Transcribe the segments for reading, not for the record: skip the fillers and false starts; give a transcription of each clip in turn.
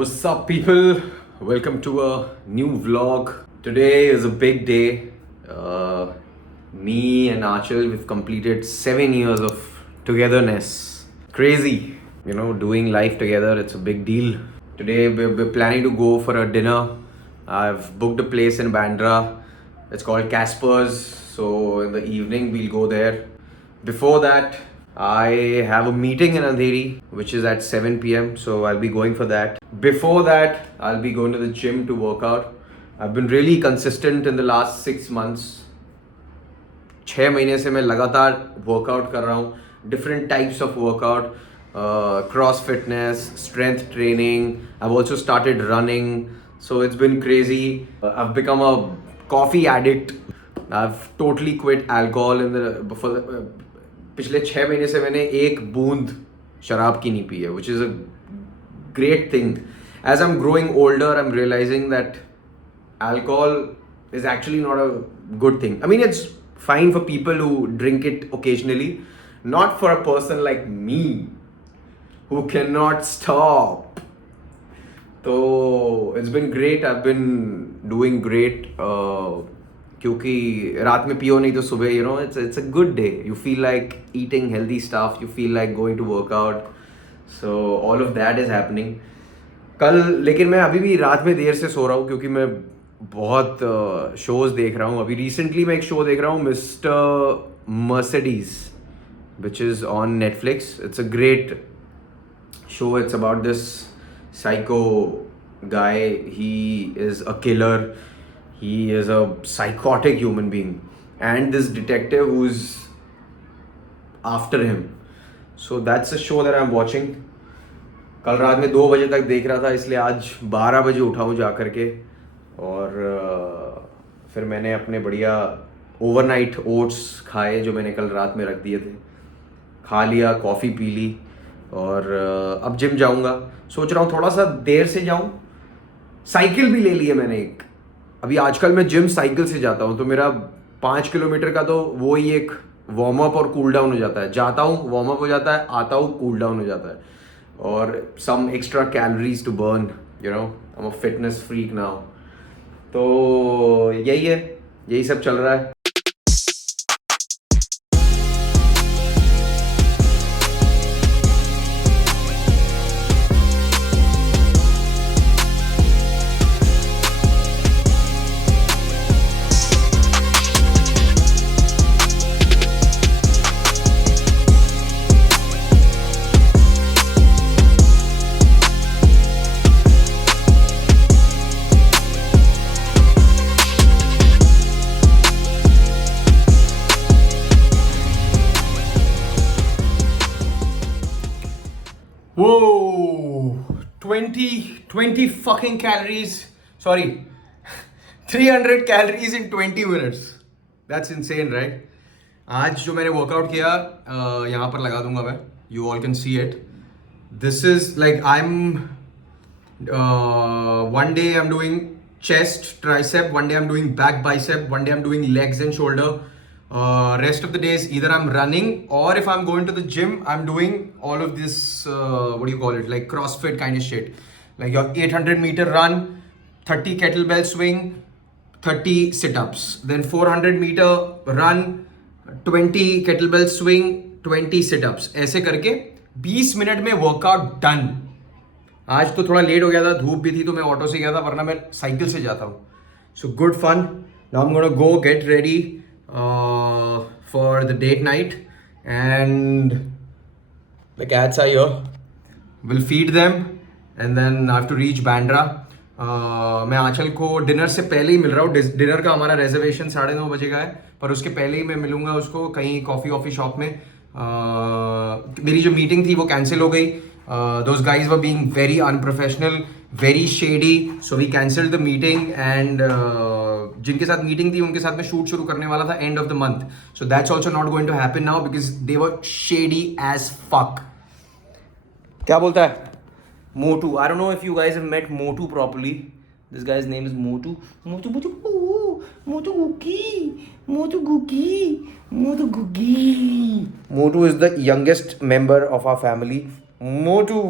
What's up, people? Welcome to a new vlog. Today is a big day. Me and Achal, we've completed 7 years of togetherness. Crazy, doing life together, it's a big deal. Today, we're planning to go for a dinner. I've booked a place in Bandra. It's called Casper's. So, in the evening, we'll go there. Before that, I have a meeting in Andheri, which is at 7 p.m. So I'll be going for that. Before that, I'll be going to the gym to work out. I've been really consistent in the last 6 months. 6 महीने से मैं लगातार workout कर रहा हूँ. Different types of workout, cross fitness, strength training. I've also started running. So it's been crazy. I've become a coffee addict. I've totally quit alcohol पिछले 6 महीने से मैंने एक बूंद शराब की नहीं पी है, which is a great thing. As I'm growing older, I'm realizing that alcohol is actually not a good thing. I mean, it's fine for people who drink it occasionally, not for a person like me who cannot stop. So it's been great. I've been doing great. क्योंकि रात में पियो नहीं तो सुबह it's a good day. You feel like eating healthy stuff. You feel like going to work out. So all of that is happening. कल लेकिन मैं अभी भी रात में देर से सो रहा हूँ क्योंकि मैं बहुत शोज़ देख रहा हूँ. अभी रिसेंटली मैं एक शो देख रहा हूँ, mister Mercedes, which is on Netflix. It's a great show. It's about this psycho guy. He is a killer. He is a psychotic human being, and this detective who's after him. So that's a show that I'm watching. कल रात में 2 बजे तक देख रहा था, इसलिए आज 12 बजे उठा हूँ जा करके. और फिर मैंने अपने बढ़िया ओवरनाइट ओट्स खाए जो मैंने कल रात में रख दिए थे. खा लिया, कॉफ़ी पी ली और अब जिम जाऊँगा. सोच रहा हूँ थोड़ा सा देर से जाऊँ. साइकिल भी ले ली है मैंने एक. अभी आजकल मैं जिम साइकिल से जाता हूँ तो मेरा 5 किलोमीटर का तो वो ही एक वार्म अप और कूल डाउन हो जाता है. जाता हूँ, वार्म अप हो जाता है, आता हूँ, कूल डाउन हो जाता है, और some extra calories to burn. I am a fitness freak now. तो यही है, यही सब चल रहा है. Whoa, 20 fucking calories. Sorry, 300 calories in 20 minutes. That's insane, right? आज जो मैंने वर्कआउट किया, यहाँ पर लगा दूंगा मैं. You all can see it. This is like one day I'm doing chest, tricep. One day I'm doing back bicep. One day I'm doing legs and shoulder. Rest of the days either I'm running, or if I'm going to the gym, I'm doing all of this like CrossFit kind of shit, like your 800-meter run, 30 kettlebell swing, 30 sit-ups, then 400-meter run, 20 kettlebell swing, 20 sit-ups. ऐसे करके 20 minute में workout done. आज तो थोड़ा late हो गया था, धूप भी थी तो मैं ऑटो से गया था, वरना मैं साइकिल से जाता हूँ. So good fun. Now I am gonna go get ready for the date night, and the cats are here. We'll feed them and then I have to reach Bandra. मैं आंचल को डिनर से पहले ही मिल रहा हूँ. Dinner का हमारा reservation 9:30 बजे का है, पर उसके पहले ही मैं मिलूंगा उसको कहीं कॉफ़ी शॉप में. मेरी जो मीटिंग थी वो कैंसिल हो गई. Those guys were being very unprofessional, very shady, so we cancelled the meeting. And जिनके साथ मीटिंग थी उनके साथ में शूट शुरू करने वाला था end of the month. So that's also not going to happen now because they were shady as fuck. क्या बोलता है Motu? I don't know if you guys have met Motu properly. This guy's name is Motu. Motu Motu Motu Guki, Motu Guki, Motu Guki. Motu is the youngest member of our family. Motu.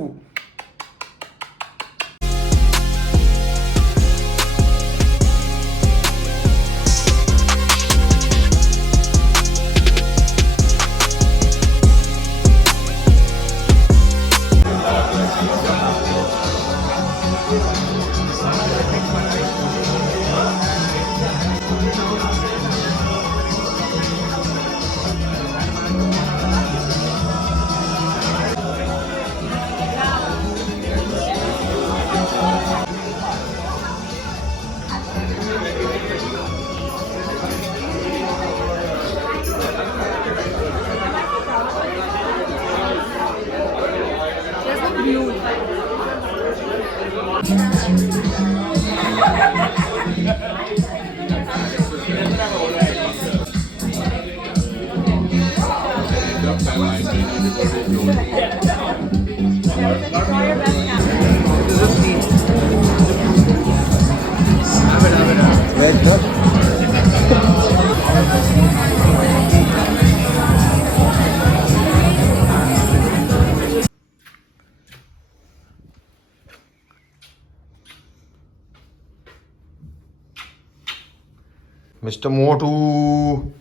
Mr. Motu.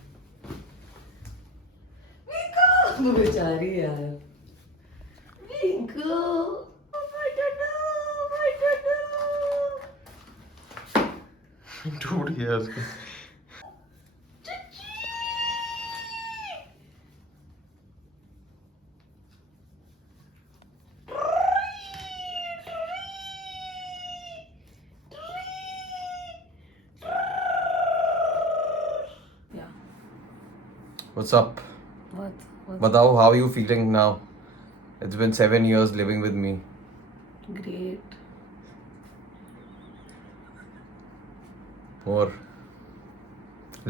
बेचारी यार विंकू टूट गया उसका. Yeah. What's up? What? Batao, how are you feeling now? It's been 7 years living with me. Great. More.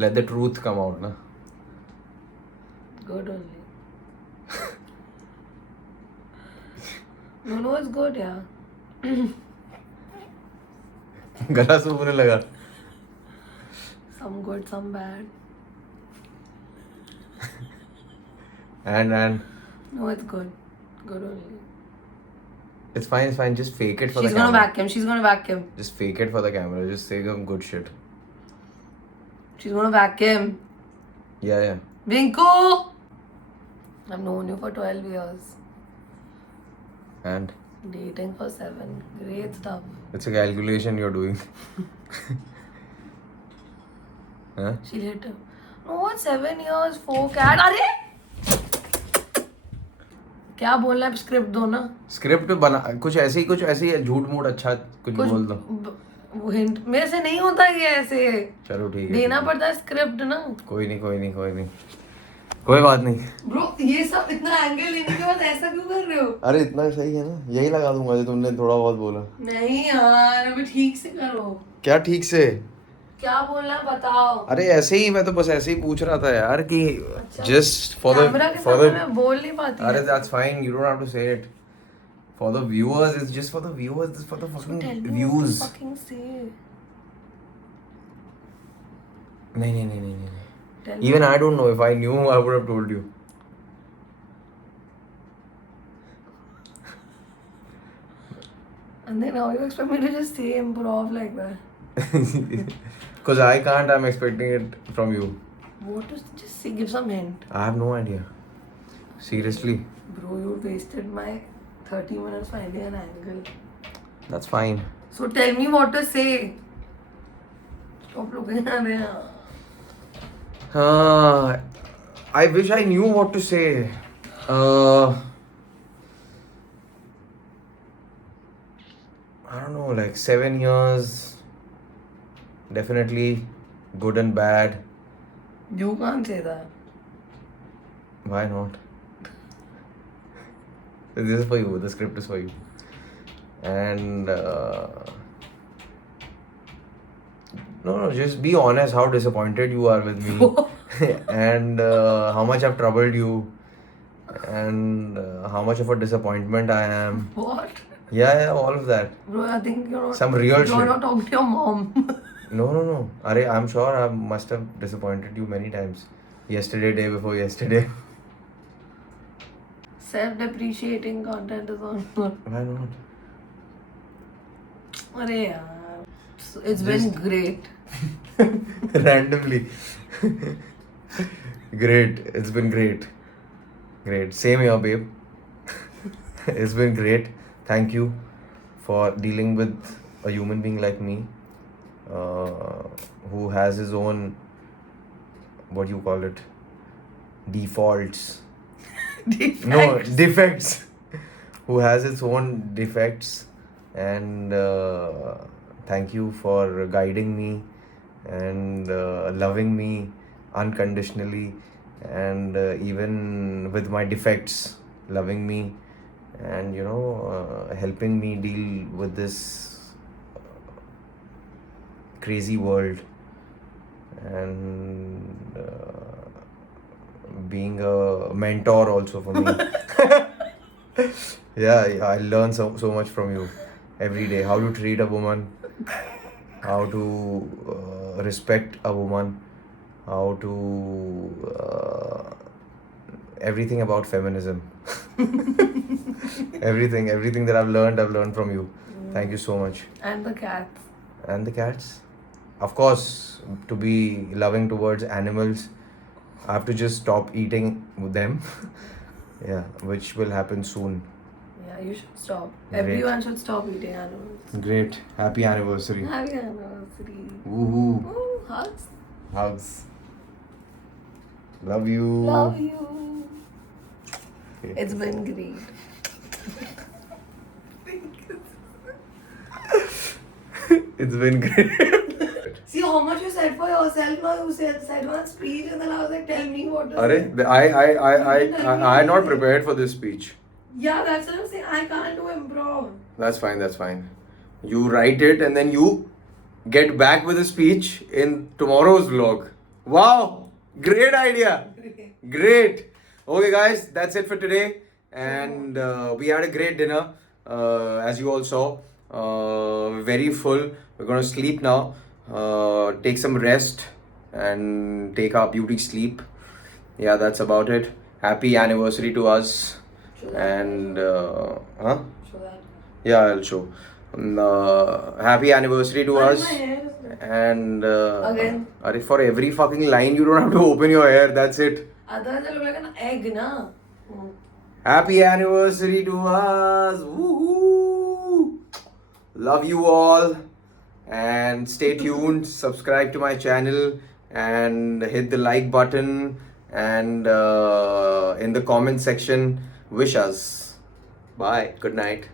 Let the truth come out, na? Good only. No, it's good, yeah. गला सूखने लगा. Some good, some bad. And No, it's good. Good only. it's fine. Just fake it for She's the gonna camera. vacuum. She's gonna vacuum. Just fake it for the camera. Just say some good shit. She's gonna vacuum. Yeah. Vinku! I've known you for 12 years. And Dating for 7. Great stuff. it's a calculation you're doing. Huh? She hit him. No, what? 7 years, 4 cat. अरे क्या बोलना है? Script दो ना. Script बना कुछ ऐसे ही झूठ मूठ अच्छा कुछ बोल दो. वो हिंट मेरे से नहीं होता ये ऐसे. चलो ठीक है. देना पड़ता है स्क्रिप्ट ना. कोई नहीं. कोई बात नहीं. ब्रो ये सब इतना एंगल लेने के बाद ऐसा क्यों कर रहे हो? अरे इतना सही है ना. यही लगा दूंगा जो तुमने थोड़ा बहुत बोला. नहीं यार अभी ठीक से करो. क्या ठीक से? क्या बोलना है बताओ. अरे ऐसे ही मैं तो बस ऐसे ही पूछ रहा था यार कि जस्ट फॉर कैमरा के सामने मैं बोल नहीं पाती. अरे that's fine. You don't have to say it. For the viewers it's just for the viewers. This for the fucking views. नहीं. Even I don't know. If I knew, I would have told you. And then how you expect me to just say improv like that? Because I can't. I'm expecting it from you. What to just say? Give some hint. I have no idea. Seriously. Bro, you wasted my 30 minutes finding an angle. That's fine. So tell me what to say. Stop looking at me. I wish I knew what to say. I don't know, like 7 years. Definitely good and bad. You can't say that. Why not? This is for you. The script is for you. And no, just be honest how disappointed you are with me. And how much I've troubled you. And how much of a disappointment I am. What? Yeah, all of that. Bro, I think you're not. Some real shit. You're not talking to your mom. No. Arey, I'm sure I must have disappointed you many times. Yesterday, day before yesterday. Self-depreciating content is on. Why not? अरे यार. It's been great. Randomly. Great. It's been great. Same here, babe. It's been great. Thank you for dealing with a human being like me, who has his own, what do you call it? Defaults. No, defects. Who has its own defects. And thank you for guiding me and loving me unconditionally, and even with my defects loving me and helping me deal with this crazy world, and being a mentor also for me. Yeah, I learn so much from you every day. How to treat a woman, how to respect a woman, how to everything about feminism. everything that I've learned from you. Thank you so much. And the cats. And the cats, of course, to be loving towards animals, I have to just stop eating them. Yeah, which will happen soon. Yeah, you should stop. Great. Everyone should stop eating animals. Great. Happy anniversary. Happy anniversary. Woohoo. Ooh, hugs. Hugs. Love you. Love you. It's been great. It's been great. See how much you said for yourself now. You said one speech and then I was like, tell me what to Arre, say. I had not prepared for this speech. Yeah, that's what I'm saying. I can't do improv. That's fine. You write it and then you get back with a speech in tomorrow's vlog. Wow! Great idea! Great! Okay guys, that's it for today. And we had a great dinner, as you all saw. Very full. We're gonna sleep now. Take some rest and take our beauty sleep. Yeah, that's about it. Happy anniversary to us. And Show that. yeah, I'll show. Happy anniversary to And us. my hair is there. And Again. for every fucking line, you don't have to open your hair. That's it. Otherwise, I look like an egg, na? Happy anniversary to us. Woohoo! Love you all. And stay tuned. Subscribe to my channel and hit the like button. And in the comment section, wish us. Bye. Good night.